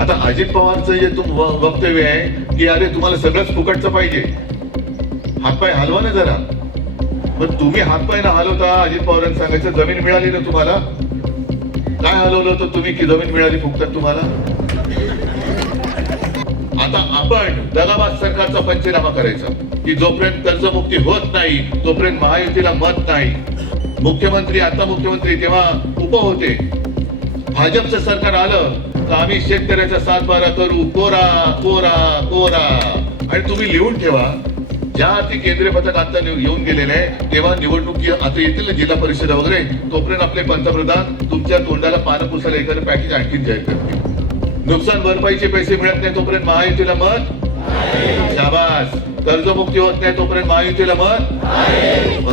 आता अजित पवारचं जे तुम वक्तव्य आहे की अरे तुम्हाला सगळंच फुकटचं पाहिजे. हातपाय हलवा ना जरा. पण तुम्ही हातपाय ना हलवता अजित पवारांनी सांगायचं जमीन मिळाली ना तुम्हाला? काय हलवलं होतं तुम्ही की जमीन मिळाली फुकटात तुम्हाला? आता आपण दगाबाज सरकारचा पंचनामा करायचा की जोपर्यंत कर्जमुक्ती होत नाही तोपर्यंत महायुतीला मत नाही. मुख्यमंत्री आता मुख्यमंत्री तेव्हा उप होते. भाजपचं सरकार आलं आम्ही शेतकऱ्याचा सातबारा करू कोरा कोरा कोरा. आणि तुम्ही लिहून ठेवा. ज्या ते केंद्रीय पथक आता येऊन गेलेले आहे तेव्हा निवडणुकी आता येतील ना जिल्हा परिषद वगैरे. तोपर्यंत आपले पंतप्रधान तुमच्या तोंडाला पानं पुसायला एखादं पॅकेज आणखी जाहीर करतील. नुकसान भरपाईचे पैसे मिळत नाही तोपर्यंत महायुतीला मत? शाबास. कर्जमुक्ती होत नाही तोपर्यंत महायुतीला मत?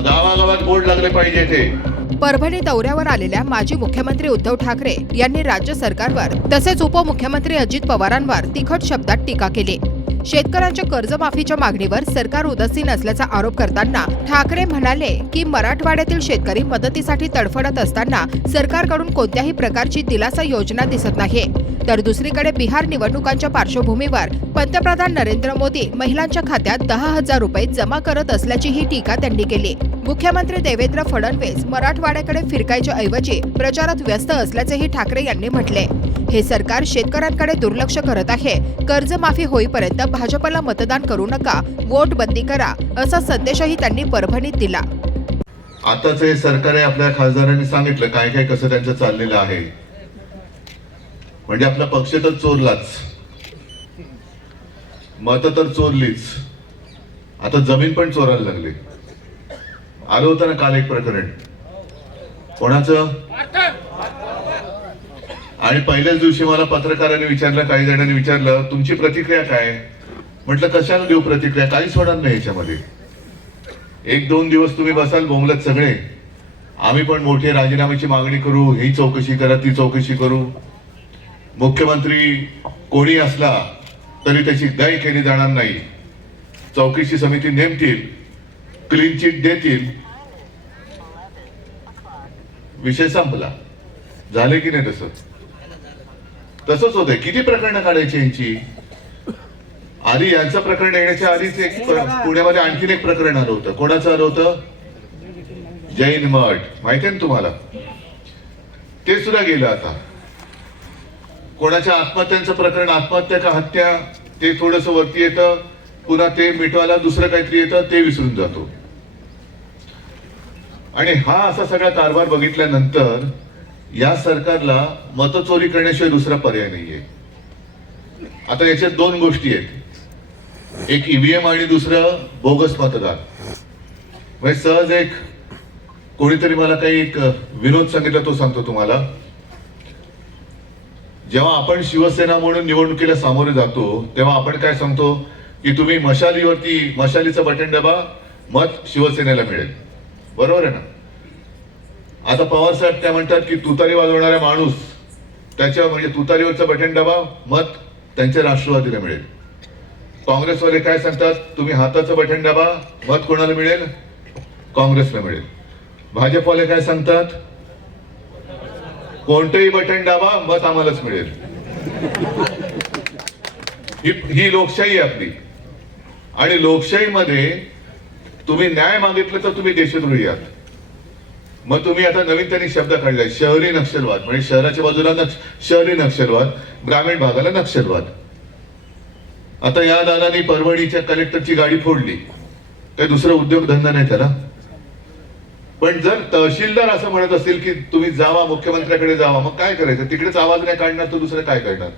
गावागावात बोर्ड लागले पाहिजे ते परभणी दौऱ्यावर आलेल्या माजी मुख्यमंत्री उद्धव ठाकरे यांनी राज्य सरकारवर तसेच उपमुख्यमंत्री अजित पवारांवर तिखट शब्दात टीका केली. शेतकऱ्यांच्या कर्जमाफीच्या मागणीवर सरकार उदासीन असल्याचा आरोप करताना ठाकरे म्हणाले की मराठवाड्यातील शेतकरी मदतीसाठी तडफडत असताना सरकारकडून कोणत्याही प्रकारची दिलासा योजना दिसत नाही तर दुसरीकडे बिहार निवडणुकांच्या पार्श्वभूमीवर पंतप्रधान नरेंद्र मोदी महिलांच्या खात्यात दहा हजार रुपये जमा करत असल्याची ही टीका त्यांनी केली. मुख्यमंत्री देवेंद्र फडणवीस मराठवाड्याकडे फिरकायच्या ऐवजी प्रचारात व्यस्त असल्याचेही ठाकरे यांनी म्हटले. हे सरकार शेतकऱ्यांकडे दुर्लक्ष करत आहे. कर्जमाफी होईपर्यंत भाजपला मतदान करू नका वोट बंदी करा असा संदेशही त्यांनी परभणीत दिला. आताच हे सरकार आपल्या खासदारांनी सांगितलं काय काय कसं त्यांचं चाललेलं आहे. म्हणजे आपला पक्ष तर चोरलाच. मत तर चोरलीच. आता जमीन पण चोरायला लागली. आलो होतं ना काल एक प्रकरण. कोणाचं? आणि पहिल्याच दिवशी मला पत्रकारांनी विचारलं काही जणांनी विचारलं तुमची प्रतिक्रिया काय? म्हटलं कशाला देऊ प्रतिक्रिया? काहीच होणार नाही याच्यामध्ये. एक दोन दिवस तुम्ही बसाल बोंबलत सगळे. आम्ही पण मोठे राजीनाम्याची मागणी करू ही चौकशी करा ती चौकशी करू. मुख्यमंत्री कोणी असला तरी त्याची दय केली जाणार नाही. चौकशी समिती नेमतील. क्लीन चिट देतील. विषय संपला. झाले की नाही तसं? तसंच होतंय. किती प्रकरणं काढायची यांची? आधी यांचं प्रकरण येण्याच्या आधीच एक पुण्यामध्ये आणखीन एक प्रकरण आलं होतं. कोणाचं आलं होतं? जैन मठ. माहितीये ना तुम्हाला? ते सुद्धा गेलं आता. कोणाच्या आत्महत्यांचं प्रकरण आत्महत्या का हत्या ते थोडस वरती येतं. पुन्हा ते मिटवायला दुसरं काहीतरी येतं ते विसरून जातो. आणि हा असा सगळा कारभार बघितल्यानंतर या सरकारला मतचोरी करण्याशिवाय दुसरा पर्याय नाहीये. आता याच्यात दोन गोष्टी आहेत. एक ईव्हीएम आणि दुसरं बोगस मतदान. म्हणजे सहज एक कोणीतरी मला काही एक विनोद सांगितला तो सांगतो तुम्हाला. जेव्हा आपण शिवसेना म्हणून निवडणुकीला सामोरे जातो तेव्हा आपण काय सांगतो? की तुम्ही मशालीवरती मशालीचं बटन दबा मत शिवसेनेला मिळेल. बरोबर आहे ना? आता पवार साहेब त्या म्हणतात की तुतारी वाजवणारा माणूस त्याच्या म्हणजे तुतारीवरचं बटन दबा मत त्यांच्या राष्ट्रवादीला मिळेल. काँग्रेसवाले काय सांगतात? तुम्ही हाताचं बटन दाबा मत कोणाला मिळेल? काँग्रेसला मिळेल. भाजपवाले काय सांगतात? कोणतंही बटन दाबा मत आम्हालाच मिळेल. ही ही लोकशाही आहे आपली. आणि लोकशाहीमध्ये तुम्ही न्याय मागितलं तर तुम्ही देशद्रोही आहात मग तुम्ही आता नवीन त्यांनी शब्द काढलाय शहरी नक्षलवाद. म्हणजे शहराच्या बाजूला नक्ष शहरी नक्षलवाद ग्रामीण भागाला नक्षलवाद. आता या दादानी परभणीच्या कलेक्टरची गाडी फोडली. काही दुसरा उद्योगधंदा नाही त्याला. पण जर तहसीलदार असं म्हणत असेल की तुम्ही जावा मुख्यमंत्र्याकडे जावा मग काय करायचं? तिकडेच आवाज नाही काढणार तर दुसरं काय करणार?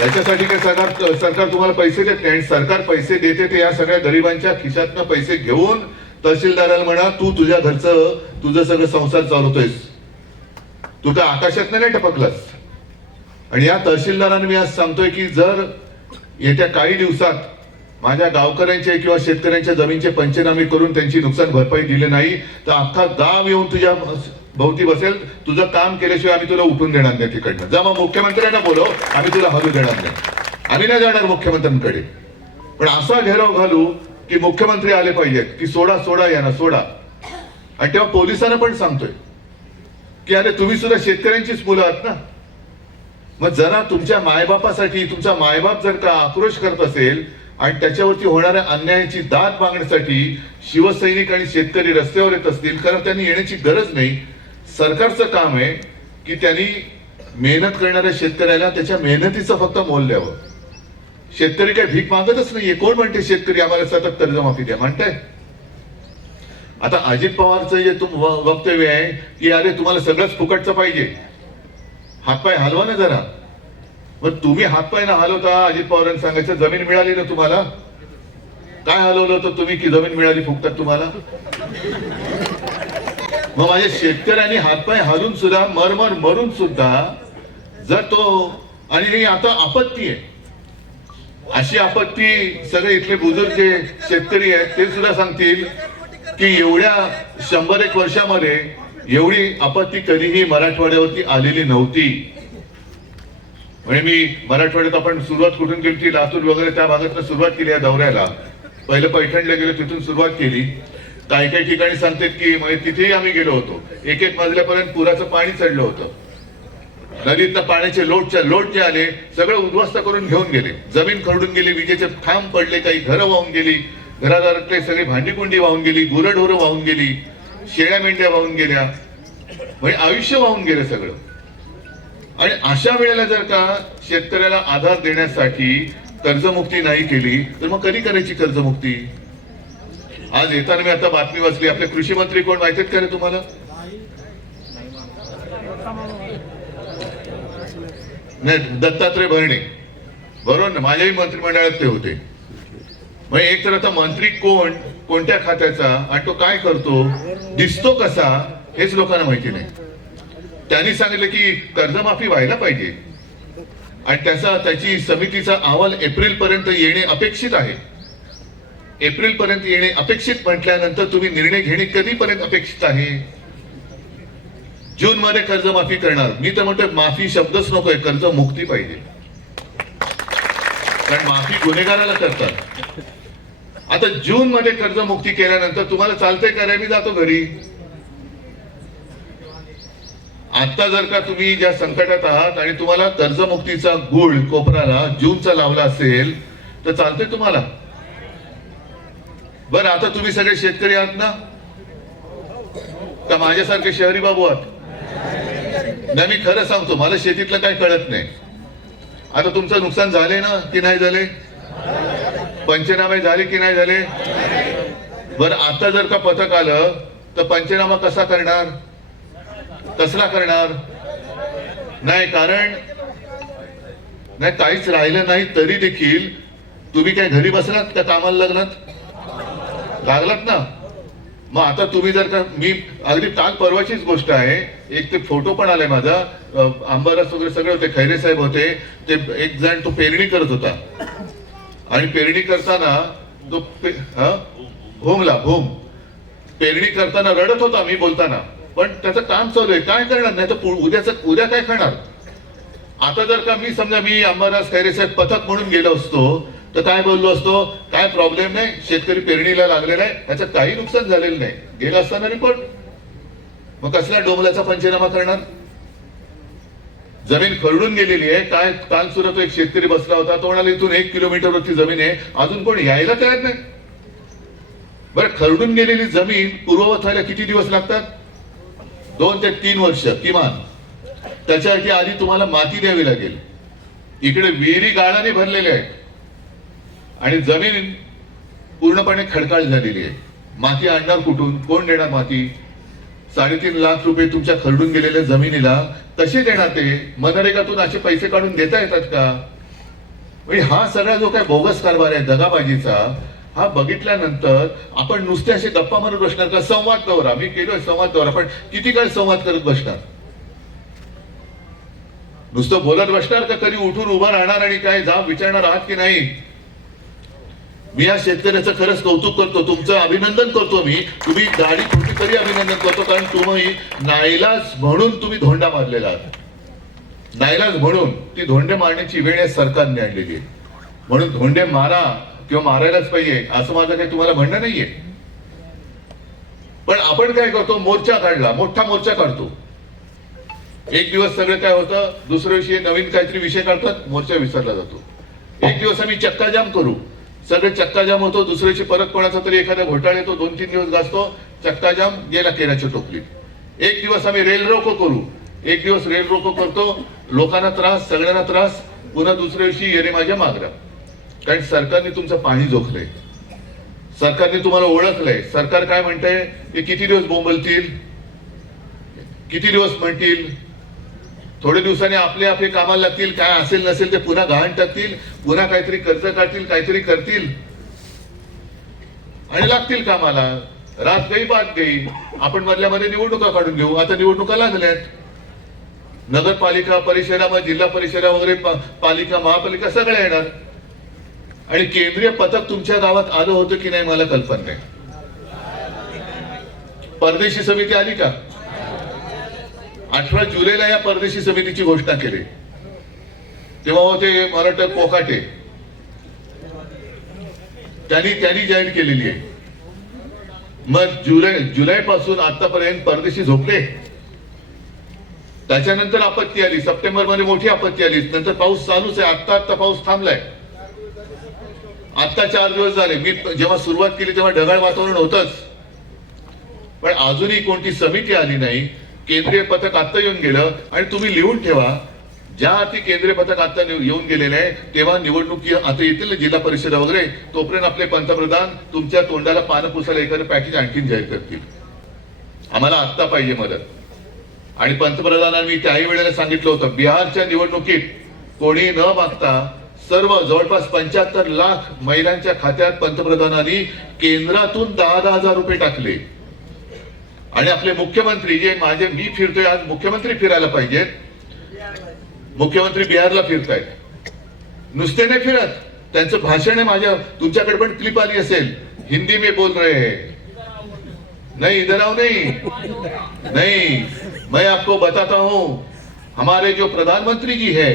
याच्यासाठी काय सरकार सरकार तुम्हाला पैसे देत नाही आणि सरकार पैसे देते ते या सगळ्या गरिबांच्या खिशातनं पैसे घेऊन तहसीलदाराला म्हणा तू तुझ्या घरचं तुझं सगळं संसार चालवतोयस. तू तर आकाशात नाही टपकलास? आणि या तहसीलदारांना मी आज सांगतोय की जर येत्या काही दिवसात माझ्या गावकऱ्यांचे किंवा शेतकऱ्यांच्या जमीनचे पंचनामे करून त्यांची नुकसान भरपाई दिली नाही तर अख्खा गाव येऊन तुझ्या भोवती बसेल तुझं काम केल्याशिवाय आम्ही तुला उठून देणार नाही तिकडनं. जा मग मुख्यमंत्र्यांना बोलव आम्ही तुला हलू देणार नाही. आम्ही नाही जाणार मुख्यमंत्र्यांकडे. पण असा घेराव घालू की मुख्यमंत्री आले पाहिजेत की सोडा सोडा यांना सोडा. आणि तेव्हा पोलिसांना पण सांगतोय की अरे तुम्ही सुद्धा शेतकऱ्यांचीच मुलं आहात ना? मग जरा तुमच्या मायबापासाठी तुमचा मायबाप जर का आक्रोश करत असेल आणि त्याच्यावरती होणाऱ्या अन्यायाची दाद मागण्यासाठी शिवसैनिक आणि शेतकरी रस्त्यावर येत असतील कारण त्यांनी येण्याची गरज नाही. सरकारचं काम आहे की त्यांनी मेहनत करणाऱ्या शेतकऱ्याला त्याच्या मेहनतीचं फक्त मोल द्यावं. शेतकरी काय भीक मागतच नाहीये. कोण म्हणते शेतकरी आम्हाला सतत कर्जमाफी द्या? म्हणताय. आता अजित पवारचं जे तुम व- वक्तव्य आहे की अरे तुम्हाला सगळंच फुकटचं पाहिजे. हातपाय हलवा ना जरा. मग तुम्ही हातपाय ना हलवता अजित पवारांनी सांगायचं जमीन मिळाली ना तुम्हाला? काय हलवलं होतं तुम्ही की जमीन मिळाली फुकटात तुम्हाला? मग माझ्या शेतकऱ्यांनी हातपाय हलून सुद्धा मरमर मरून सुद्धा जर तो आणि ही आता आपत्ती आहे. अशी आपत्ती सगळे इथले बुजुर्ग जे शेतकरी आहेत ते सुद्धा सांगतील की एवढ्या शंभर एक वर्षामध्ये एवढी आपत्ती कधीही मराठवाड्यावरती आलेली नव्हती. म्हणजे मी मराठवाड्यात आपण सुरुवात कुठून केली ती लातूर वगैरे त्या भागातून सुरुवात केली या दौऱ्याला. पहिलं पैठणला गेलो तिथून सुरुवात केली. काही काही ठिकाणी सांगतात की म्हणजे तिथेही आम्ही गेलो होतो. एक एक मजल्यापर्यंत पुराचं पाणी चढलं होतं. नदीतनं पाण्याचे लोटच्या लोट जे आले सगळं उद्ध्वस्त करून घेऊन गेले. जमीन खरडून गेली विजेचे खांब पडले काही घरं वाहून गेली. घरादारातले सगळी भांडीकुंडी वाहून गेली गुरढोरं वाहून गेली. शेळ्या मेंढ्या वाहून गेल्या. म्हणजे आयुष्य वाहून गेलं सगळं. आणि अशा वेळेला जर का शेतकऱ्याला आधार देण्यासाठी कर्जमुक्ती नाही केली तर मग कधी करायची कर्जमुक्ती? आज येताना मी आता बातमी वाचली. आपले कृषी मंत्री कोण? माहितीत का रे तुम्हाला? नाही दत्तात्रय भरणे. बरोबर ना? माझ्याही मंत्रिमंडळात ते होते. मग एक तर आता मंत्री कोण? कोणत्या खात्याचा? आणि तो काय करतो? दिसतो कसा? हेच लोकांना माहिती नाही. त्यांनी सांगितलं की कर्जमाफी व्हायला पाहिजे. आणि त्याचा त्याची समितीचा अहवाल एप्रिल पर्यंत येणे अपेक्षित आहे. एप्रिल पर्यंत येणे अपेक्षित म्हटल्यानंतर तुम्ही निर्णय घेणे कधीपर्यंत अपेक्षित आहे? जून मध्ये कर्जमाफी करणार. मी तर म्हणतोय माफी शब्दच नकोय कर्ज मुक्ती पाहिजे. कारण माफी गुन्हेगाराला करतात. आता जून मध्ये कर्ज मुक्ती केल्यानंतर तुम्हाला चालतंय का रे? मी जातो घरी. आता जर का तुम्ही ज्या संकटात आहात आणि तुम्हाला कर्जमुक्तीचा गुळ कोपराला जूनचा लावला असेल तर चालतंय तुम्हाला. बरं आता तुम्ही सगळे शेतकरी आहात ना? का माझ्यासारखे शहरी बाबू आहात? नाही मी खरं सांगतो मला शेतीतलं काही कळत नाही. आता तुमचं नुकसान झाले ना की नाही झाले पंचनामे झाले की नाही झाले? बरं आता जर का पथक आलं तर पंचनामा कसा करणार? कसला करणार? नाही कारण नाही काहीच राहिलं नाही तरी देखील तुम्ही काय घरी बसलात का कामाला लग्नात? लागलात ना? मग आता तुम्ही जर का मी अगदी काल परवाचीच गोष्ट आहे. एक ते फोटो पण आलाय माझा. आंबारस वगैरे सगळे होते खैरे साहेब होते. ते एक जण तो पेरणी करत होता. आणि पेरणी करताना तो पे- हा? भूमला भूम. पेरणी करताना रडत होता मी बोलताना. पण त्याचं काम चालू आहे. काय करणार? नाही तर उद्याच उद्या काय करणार आता जर का मी समजा मी अंबादास खैरे साहेब पथक म्हणून गेलो असतो तर काय बोललो असतो? काय प्रॉब्लेम नाही. शेतकरी पेरणीला लागलेला आहे. त्याचं काही नुकसान झालेलं नाही. गेला असताना रिपोर्ट मग कसला डोंगल्याचा पंचनामा करणार? जमीन खरडून गेलेली आहे. काय काल सुद्धा तो एक शेतकरी बसला होता. तो म्हणाला इथून एक किलोमीटरवरती जमीन आहे. अजून कोण यायला तयार नाही. बरं खरडून गेलेली जमीन पूर्ववत व्हायला किती दिवस लागतात? दोन ते तीन वर्ष किमान. त्याच्यासाठी आधी तुम्हाला माती द्यावी लागेल. इकडे विहिरी गाळाने भरलेल्या आहेत. आणि जमीन पूर्णपणे खडकाळ झालेली आहे. माती आणणार कुठून? कोण देणार माती? साडेतीन लाख रुपये तुमच्या खरडून गेलेल्या जमिनीला कसे देणार ते? मनरेगातून असे पैसे काढून देता येतात का? म्हणजे हा सगळा जो काय बोगस कारभार आहे दगाबाजीचा हा बघितल्यानंतर आपण नुसते असे गप्पा मारत बसणार का? संवाद दौरा मी केलोय संवाद दौरा पण किती काळ संवाद करत बसणार? नुसतं बोलत बसणार का कधी उठून उभं राहणार आणि काय? जाब विचारणार आहात की नाही? मी या शेतकऱ्याचं खरंच कौतुक करतो तुमचं अभिनंदन करतो मी. तुम्ही गाडी कुठे तरी अभिनंदन करतो कारण तुम्ही नाईलाज म्हणून तुम्ही धोंडा मारलेला आहात. नाईलाज म्हणून ती धोंडे मारण्याची वेळ या सरकारने आणलेली आहे. म्हणून धोंडे मारा किंवा मारायलाच पाहिजे असं माझं काही तुम्हाला म्हणणं नाहीये. पण आपण काय करतो मोर्चा काढला मोठा मोर्चा काढतो. एक दिवस सगळं काय होतं दुसऱ्या दिवशी नवीन काहीतरी विषय काढतात मोर्चा विसरला जातो. एक दिवस आम्ही चक्काजाम करू. सगळे चक्काजाम होतो दुसऱ्या दिवशी परत कोणाचा तरी एखादा घोटाळा येतो दोन तीन दिवस गाजतो चक्काजाम गेला केराच्या टोपलीत. एक दिवस आम्ही रेल रोको करू. एक दिवस रेल रोको करतो लोकांना त्रास सगळ्यांना त्रास पुन्हा दुसऱ्या दिवशी येणे माझ्या मागरा कारण सरकारने तुमचं पाणी जोखलंय. सरकारने तुम्हाला ओळखलंय. सरकार काय म्हणतंय? ते किती दिवस बोंबलतील? किती दिवस म्हणतील? थोडे दिवसांनी आपले आपले कामाला लागतील काय असेल नसेल ते पुन्हा गहाण टाकतील पुन्हा काहीतरी कर्ज काढतील काहीतरी करतील. आणि लागतील कामाला. रात गई बात गई. आपण मधल्यामध्ये निवडणुका काढून घेऊ. आता निवडणुका लागल्यात. नगरपालिका परिषदामध्ये जिल्हा परिषदा वगैरे पालिका महापालिका सगळ्या येणार. आणि केंद्रीय पथक तुमच्या गावात आलं होतं की नाही मला कल्पना नाही. परदेशी समिती आली का? अठरा जुलैला या परदेशी समितीची घोषणा केली. तेव्हा होते मला वाटतं कोकाटे. त्यांनी त्यांनी जाहीर केलेली आहे. मग जुलै जुलै पासून आतापर्यंत परदेशी झोपले. त्याच्यानंतर आपत्ती आली. सप्टेंबरमध्ये मोठी आपत्ती आली. नंतर पाऊस चालूच आहे. आत्ता आत्ता पाऊस थांबलाय. आत्ता चार दिवस झाले. मी जेव्हा सुरुवात केली तेव्हा ढगाळ वातावरण होतच. पण अजूनही कोणती समिती आली नाही. केंद्रीय पथक आत्ता येऊन गेलं आणि तुम्ही लिहून ठेवा. ज्या अर्थी केंद्रीय पथक आता येऊन गेलेले आहे तेव्हा निवडणुकी आता येतील जिल्हा परिषद वगैरे. तोपर्यंत आपले पंतप्रधान तुमच्या तोंडाला पानं पुसायला एखादं पॅकेज आणखीन जाहीर करतील. आम्हाला आत्ता पाहिजे मदत. आणि पंतप्रधानांनी त्याही वेळेला सांगितलं होतं बिहारच्या निवडणुकीत कोणी न मागता सर्व जवळपास पंच्याहत्तर लाख महिलांच्या खात्यात पंतप्रधानांनी केंद्रातून दहा दहा हजार रुपये टाकले. आणि आपले मुख्यमंत्री जे माझे मी फिरतोय आज मुख्यमंत्री फिरायला पाहिजेत. मुख्यमंत्री बिहारला फिरतायत. नुसते नाही फिरत. त्यांचं भाषण आहे माझ्या तुमच्याकडे पण क्लिप आली असेल. हिंदी में बोल रहे हैं. नहीं इधर आओ नहीं. नहीं मैं आपको बताता हूं हमारे जो प्रधानमंत्री जी है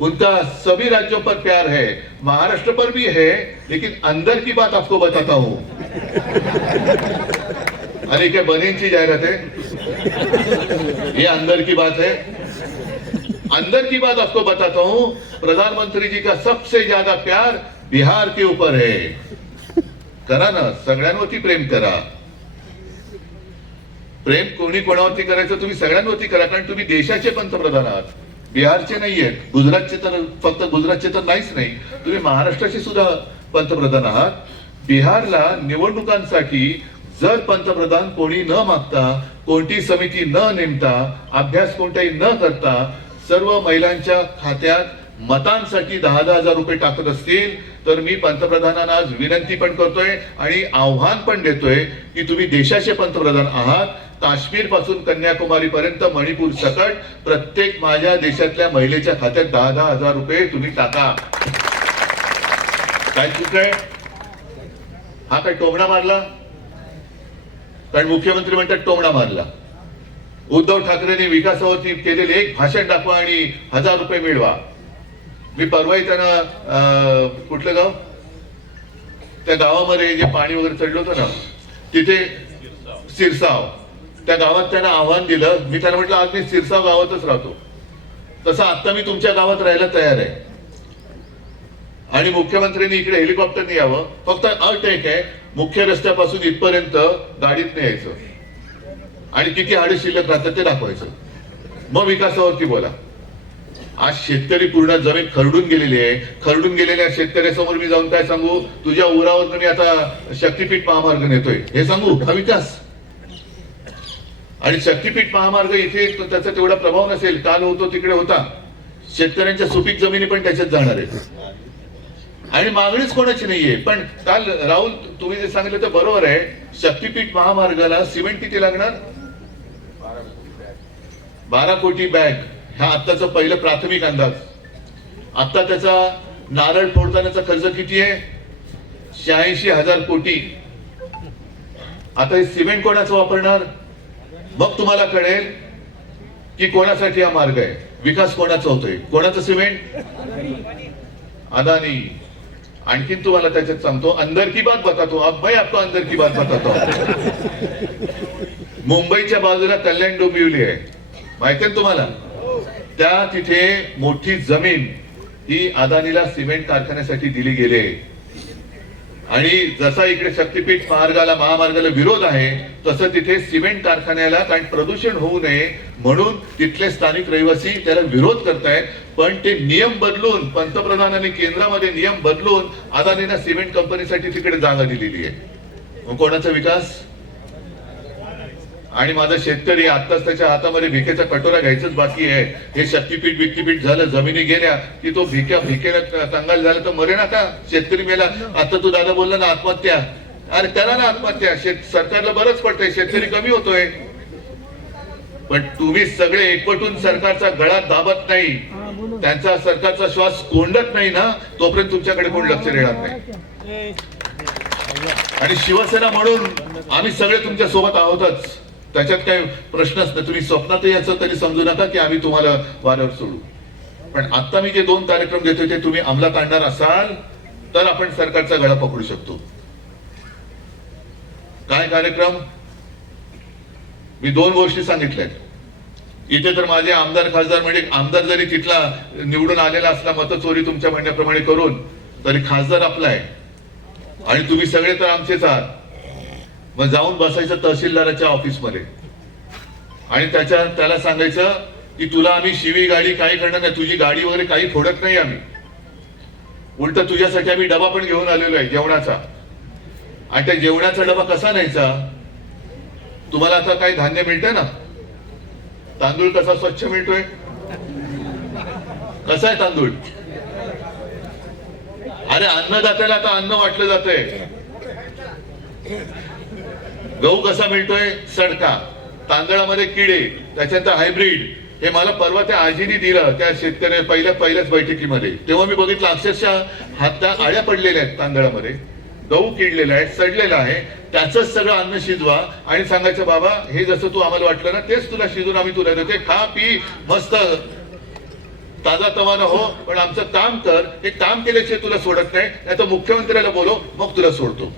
उनका सभी राज्यों पर प्यार है महाराष्ट्र पर भी है लेकिन अंदर की बात आपको बताता हूं। अरे क्या बनींची जाहिरात है ये अंदर की बात है। अंदर की बात आपको बताता हूं प्रधानमंत्री जी का सबसे ज्यादा प्यार बिहार के ऊपर है। करा ना सगळ्यांवरती प्रेम करा। प्रेम कोणी कोणावरती करायचं तुम्ही सगळ्यांवरती करा कारण तुम्ही देशाचे पंतप्रधान आहात. बिहारचे नाहीयेत गुजरातचे तर फक्त गुजरातचे तर नाहीच नाही. तुम्ही महाराष्ट्राचे सुद्धा पंतप्रधान आहात. बिहारला निवडणुकांसाठी जर पंतप्रधान कोणी न मागता कोणती समिती न नेमता अभ्यास कोणताही न करता सर्व महिलांच्या खात्यात मतांसाठी दहा दहा हजार रुपये टाकत असतील तर मी पंतप्रधानांना आज विनंती पण करतोय आणि आव्हान पण देतोय की तुम्ही देशाचे पंतप्रधान आहात. काश्मीरपासून कन्याकुमारी पर्यंत मणिपूर सकट प्रत्येक माझ्या देशातल्या महिलेच्या खात्यात दहा दहा हजार रुपये तुम्ही टाका. काय चुकाय आहे हा काय टोमणा मारला? कारण मुख्यमंत्री म्हणतात टोमणा मारला. उद्धव ठाकरेंनी विकासावरती केलेले एक भाषण दाखवा आणि हजार रुपये मिळवा. मी परवाही त्यांना कुठलं गाव? त्या गावामध्ये जे पाणी वगैरे चढलं होतं ना तिथे सिरसाव. त्या गावात त्यांना आव्हान दिलं. मी त्यांना म्हटलं आज मी सिरसाव गावातच राहतो. तसं आता मी तुमच्या गावात राहायला तयार आहे. आणि मुख्यमंत्र्यांनी इकडे हेलिकॉप्टरने यावं. फक्त अट एक आहे. मुख्य रस्त्यापासून इथपर्यंत गाडीत न्यायचं. आणि किती हाडी शिल्लक राहतात ते दाखवायचं. मग विकासावरती बोला. आज शेतकरी पूर्ण जमीन खरडून गेलेली आहे. खरडून गेलेल्या शेतकऱ्यासमोर मी जाऊन काय सांगू? तुझ्या उरावर मी आता शक्तीपीठ महामार्ग नेतोय. हे सांगू? हा विकास. आणि शक्तीपीठ महामार्ग इथे त्याचा तेवढा प्रभाव नसेल. काल होतो तिकडे होता. शेतकऱ्यांच्या सुपीक जमिनी पण त्याच्यात जाणार आहेत. आणि मागणीच कोणाची नाहीये. पण काल राहुल तुम्ही जे सांगितलं ते बरोबर आहे. शक्तीपीठ महामार्गाला सिमेंट किती लागणार? बारा कोटी बॅग हा आत्ताचा पहिलं प्राथमिक अंदाज. आत्ता त्याचा नारळ फोडतानाचा खर्च किती आहे? शहाऐंशी हजार कोटी. आता हे सिमेंट कोणाचं वापरणार? मग तुम्हाला कळेल की कोणासाठी हा मार्ग आहे. विकास कोणाचा होतोय? कोणाचं सिमेंट? अदानी. आणखीन तुम्हाला त्याच्यात सांगतो अंदर की बात बतातो. अब मैं आपको अंदर की बात बतातो. मुंबईच्या बाजूला कल्याण डोंबिवली आहे. माहिती आहे ना तुम्हाला? त्या तिथे मोठी जमीन ही अदानीला सिमेंट कारखान्यासाठी दिली गेली आहे. आणि जसा इकडे शक्तीपीठ मार्गाला महामार्गाला विरोध आहे तसं तिथे सिमेंट कारखान्याला कारण प्रदूषण होऊ नये म्हणून तिथले स्थानिक रहिवासी त्याला विरोध करतायत. पण ते नियम बदलून पंतप्रधानांनी केंद्रामध्ये नियम बदलून अदानीना सिमेंट कंपनीसाठी तिकडे जागा दिलेली आहे. मग कोणाचा विकास? आणि माझा शेतकरी आत्ताच त्याच्या हातामध्ये भिकेचा कटोरा घ्यायचंच बाकी आहे. हे शक्तीपीठ बिक्कीपीठ झालं जमिनी गेल्या की तो भिक्या भिकेला कंगाल झाला तर मरे ना का शेतकरी मेला. आता तू दादा बोलला ना आत्महत्या. अरे करा ना आत्महत्या. शेत सरकारला बरंच पडतंय शेतकरी कमी होतोय. पण तुम्ही सगळे एकवटून सरकारचा गळा दाबत नाही. त्यांचा सरकारचा श्वास कोंडत नाही ना तोपर्यंत तुमच्याकडे कोण लक्ष देणार नाही. आणि शिवसेना म्हणून आम्ही सगळे तुमच्यासोबत आहोतच. त्याच्यात काही प्रश्नच नाही तुम्ही स्वप्नात याचं तरी समजू नका की आम्ही तुम्हाला वाऱ्यावर सोडू. पण आता मी जे दोन कार्यक्रम देतोय ते तुम्ही अंमलात आणणार असाल तर आपण सरकारचा गळा पकडू शकतो. काय कार्यक्रम? मी दोन गोष्टी सांगितल्या इथे तर माझे आमदार खासदार म्हणजे आमदार जरी तिथला निवडून आलेला असला मतचोरी तुमच्या म्हणण्याप्रमाणे करून तरी खासदार आपला आहे. आणि तुम्ही सगळे तर आमचेच आहात. मग जाऊन बसायचं तहसीलदाराच्या ऑफिसमध्ये. आणि त्याच्या त्याला सांगायचं की तुला आम्ही शिवी गाडी काही करणार नाही तुझी गाडी वगैरे काही फोडत नाही आम्ही. उलट तुझ्यासाठी आम्ही डबा पण घेऊन आलेलो आहे जेवणाचा. आणि त्या जेवणाचा डबा कसा न्यायचा? तुम्हाला आता काही धान्य मिळतंय ना? तांदूळ कसा स्वच्छ मिळतोय? कसा आहे तांदूळ? अरे अन्नदात्याला आता अन्न वाटलं जातंय. गहू कसा मिळतोय? सडका. तांदळामध्ये किडे त्याच्यानंतर हायब्रीड. हे मला परवा त्या आजीने दिलं त्या शेतकऱ्या पहिल्या पहिल्याच बैठकीमध्ये. तेव्हा मी बघितलं अक्षरशः हाता आळ्या पडलेल्या आहेत तांदळामध्ये. गहू किडलेला आहे सडलेला आहे. त्याचंच सगळं अन्न शिजवा आणि सांगायचं बाबा हे जसं तू आम्हाला वाटलं ना तेच तुला शिजून आम्ही तुला देतोय. खा पी मस्त. ताजा तवाना हो पण आमचं काम कर. हे काम केल्याशिवाय तुला सोडत नाही. नाही तर मुख्यमंत्र्याला बोलो मग तुला सोडतो.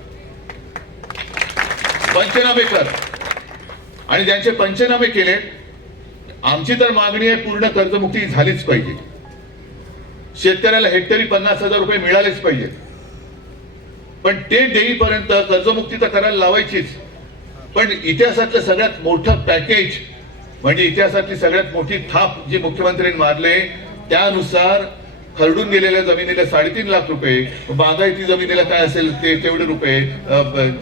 पंचनामे कर. आणि ज्यांचे पंचनामे केले आमची तर मागणी आहे पूर्ण कर्जमुक्ती झालीच पाहिजे. शेतकऱ्याला हेक्टरी पन्नास हजार रुपये मिळालेच पाहिजेत पण ते देईपर्यंत कर्जमुक्ती तर करायला लावायचीच. पण इतिहासातलं सगळ्यात मोठं पॅकेज म्हणजे इतिहासातली सगळ्यात मोठी थाप जी मुख्यमंत्र्यांनी मारले त्यानुसार खरडून गेलेल्या जमिनीला साडेतीन लाख रुपये बागायती जमिनीला काय असेल ते तेवढे रुपये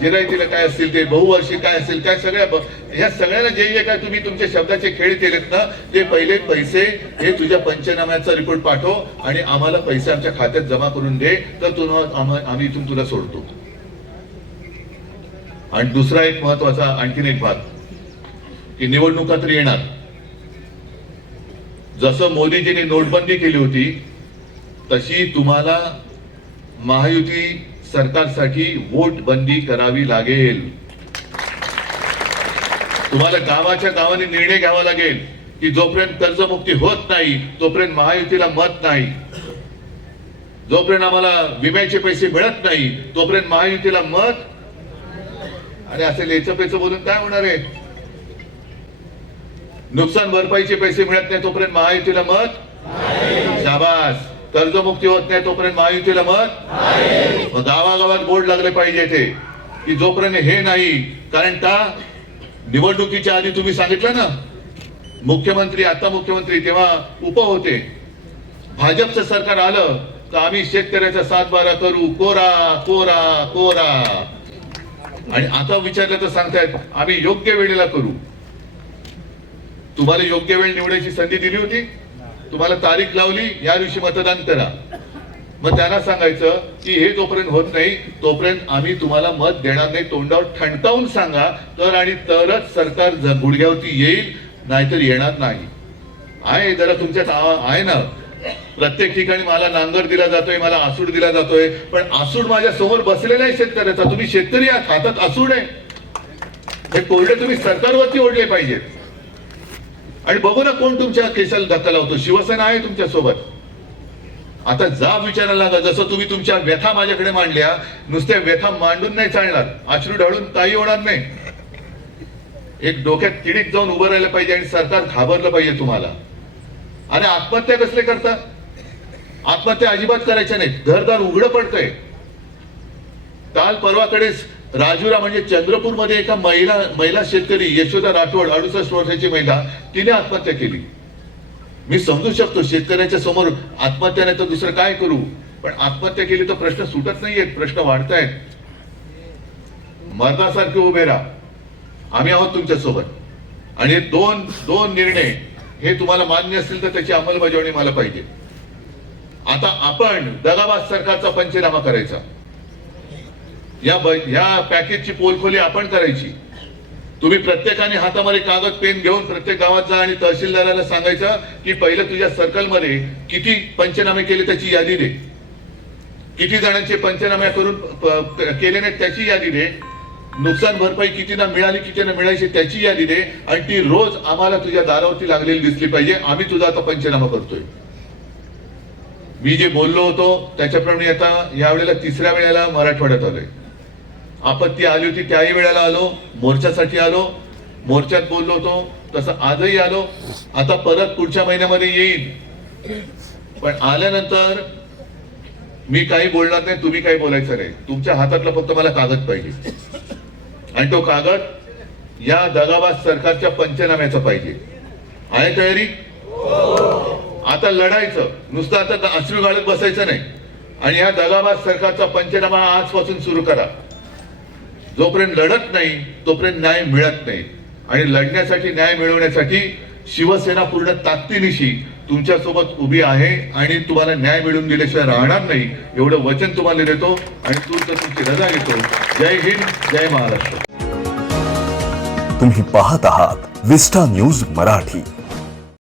जिरायतीला काय असतील ते बहुवर्षी काय असेल त्या सगळ्या ह्या सगळ्याला जे जे काय तुम्ही तुमच्या शब्दाचे खेळ केलेत ना ते पहिले पैसे हे तुझ्या पंचनाम्याचा रिपोर्ट पाठव आणि आम्हाला पैसे आमच्या खात्यात जमा करून दे तर तुला आम्हा- आम्ही इथून तुला सोडतो. आणि दुसरा एक महत्त्वाचा आणखीन एक भाग की निवडणुका तर येणार. जसं मोदीजींनी नोटबंदी केली होती तशी तुम्हाला महायुती सरकारसाठी वोट बंदी करावी लागेल. तुम्हाला गावाच्या गावाने निर्णय घ्यावा लागेल की जोपर्यंत कर्जमुक्ती होत नाही तोपर्यंत महायुतीला मत नाही. जोपर्यंत आम्हाला विम्याचे पैसे मिळत नाही तोपर्यंत महायुतीला मत आणि असे लेच पैसे बोलून काय होणार आहे? नुकसान भरपाईचे पैसे मिळत नाही तोपर्यंत महायुतीला मत शाबास. कर्जमुक्ती होत नाही तोपर्यंत महायुतीला मत गावागावात बोर्ड लागले पाहिजे ते. की जोपर्यंत हे नाही कारण का? निवडणुकीच्या आधी तुम्ही सांगितलं ना मुख्यमंत्री आता मुख्यमंत्री तेव्हा उप होते. भाजपचं सरकार आलं तर आम्ही शेतकऱ्याचा सातबारा करू? कोरा कोरा कोरा. आणि आता विचारलं तर सांगतायत आम्ही योग्य वेळेला करू. तुम्हाला योग्य वेळ निवडायची संधी दिली होती? तुम्हाला तारीख लावली या दिवशी मतदान करा. मग त्यांना सांगायचं की हे जोपर्यंत होत नाही तोपर्यंत आम्ही तुम्हाला मत देणार नाही. तोंडावर ठणकावून सांगा तर आणि तरच सरकार गुडघ्यावरती येईल नाहीतर येणार नाही. आहे जरा तुमच्यात आहे ना? प्रत्येक ठिकाणी मला नांगर दिला जातोय मला आसूड दिला जातोय पण आसूड माझ्यासमोर बसलेला आहे शेतकऱ्याचा. तुम्ही शेतकरी आहात हातात आसूड आहे. हे कोरडे तुम्ही सरकारवरती ओढले पाहिजेत. आणि बघू ना कोण तुमच्या केसाला धक्का लावतो. शिवसेना आहे तुमच्यासोबत. आता जा विचारायला लागा. जसं तुम्ही तुमच्या व्यथा माझ्याकडे मांडल्या नुसत्या व्यथा मांडून नाही चालणार. आश्रू ढाळून काही होणार नाही. एक डोक्यात किडीत जाऊन उभं राहिलं पाहिजे आणि सरकार घाबरलं पाहिजे तुम्हाला. आणि आत्महत्या कसले करता? आत्महत्या अजिबात करायच्या नाहीत. घरदार उघडं पडतंय. काल परवाकडेच राजुरा म्हणजे चंद्रपूरमध्ये एका महिला महिला शेतकरी यशोदा राठोड अडुसष्ट वर्षाची महिला तिने आत्महत्या केली. मी समजू शकतो शेतकऱ्याच्या समोर आत्महत्या नाही तर दुसरं काय करू? पण आत्महत्या केली तर प्रश्न सुटत नाहीयेत प्रश्न वाढतायत. मर्दासारखे उभे राहा. आम्ही आहोत तुमच्यासोबत आणि दोन दोन निर्णय हे तुम्हाला मान्य असतील तर त्याची अंमलबजावणी मला पाहिजे. आता आपण दगाबाद सरकारचा पंचनामा करायचा. या ह्या पॅकेजची पोलखोली आपण करायची. तुम्ही प्रत्येकाने हातामध्ये कागद पेन घेऊन प्रत्येक गावात जा आणि तहसीलदाराला सांगायचं की पहिलं तुझ्या सर्कलमध्ये किती पंचनामे केले त्याची यादी दे. किती जणांचे पंचनामे करून केले नाहीत त्याची यादी दे. नुकसान भरपाई कितीना मिळाली कितीना मिळायची त्याची यादी दे. आणि ती रोज आम्हाला तुझ्या दारावरती लागलेली दिसली पाहिजे. आम्ही तुझा आता पंचनामा करतोय. मी जे बोललो होतो त्याच्याप्रमाणे आता यावेळेला तिसऱ्या वेळेला मराठवाड्यात आलोय. आपत्ती आली होती त्याही वेळेला आलो मोर्चासाठी आलो मोर्चात बोललो होतो तसं आजही आलो. आता परत पुढच्या महिन्यामध्ये येईन. पण आल्यानंतर मी काही बोलणार नाही तुम्ही काही बोलायचं नाही. तुमच्या हातातला फक्त मला कागद पाहिजे. आणि तो कागद या दगाबाज सरकारच्या पंचनाम्याचा पाहिजे. आहे तयारी? आता लढायचं. नुसतं आता अश्रू गाळत बसायचं नाही. आणि या दगाबाज सरकारचा पंचनामा आजपासून सुरू करा. जोपर्यंत लढत नाही तोपर्यंत न्याय मिळत नाही. आणि लढण्यासाठी न्याय मिळवण्यासाठी शिवसेना पूर्ण ताकदीनिशी तुमच्यासोबत उभी आहे आणि तुम्हाला न्याय मिळवून दिल्याशिवाय राहणार नाही एवढं वचन तुम्हाला देतो आणि तूर्त तुमची रजा घेतो. जय हिंद जय महाराष्ट्र. तुम्ही पाहत आहात विस्टा न्यूज मराठी.